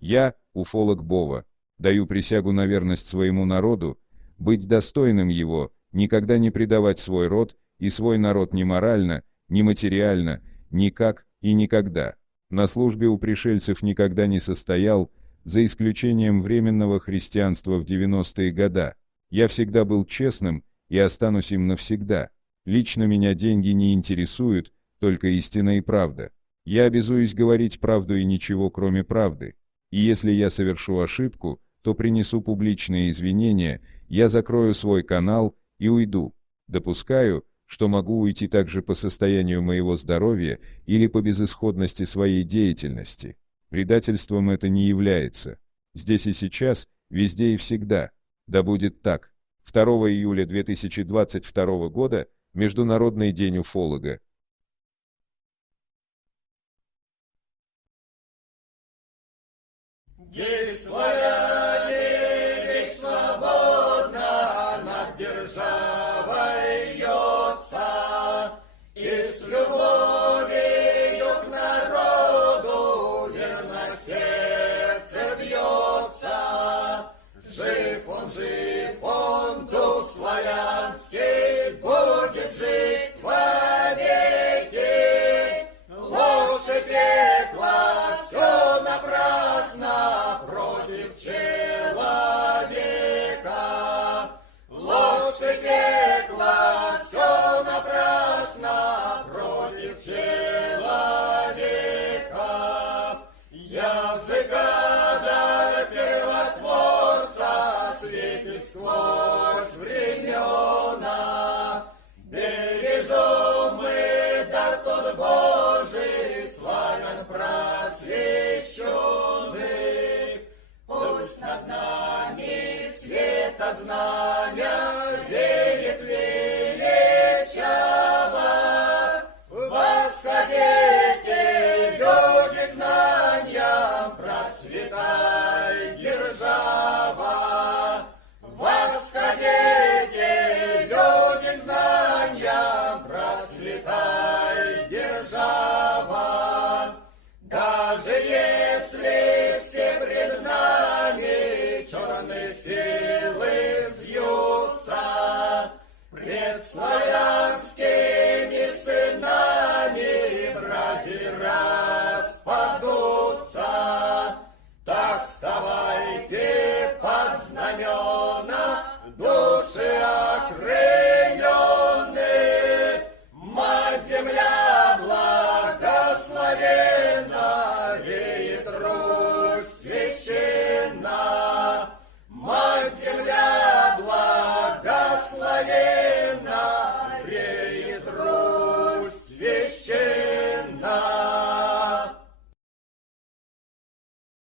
Я, уфолог Бова, даю присягу на верность своему народу, быть достойным его, никогда не предавать свой род и свой народ ни морально, ни материально, никак и никогда. На службе у пришельцев никогда не состоял, за исключением временного христианства в 90-е годы. Я всегда был честным и останусь им навсегда. Лично меня деньги не интересуют, только истина и правда. Я обязуюсь говорить правду и ничего кроме правды. И если я совершу ошибку, то принесу публичные извинения, я закрою свой канал и уйду. Допускаю, что могу уйти также по состоянию моего здоровья или по безысходности своей деятельности. Предательством это не является. Здесь и сейчас, везде и всегда. Да будет так. 2 июля 2022 года – Международный день уфолога. Есть славяне, ведь свободно над державой льется, и с любовью к народу верно сердце бьется. Жив он, дух славянский, будет жить вовеки. Ложь и пекла, все напрасно против человека. Ложь и пекла, все напрасно против человека. Языка дар первотворца светит сквозь времена. Бережем мы дар тот Божий, славян просвещенный. Пусть над нами света знак.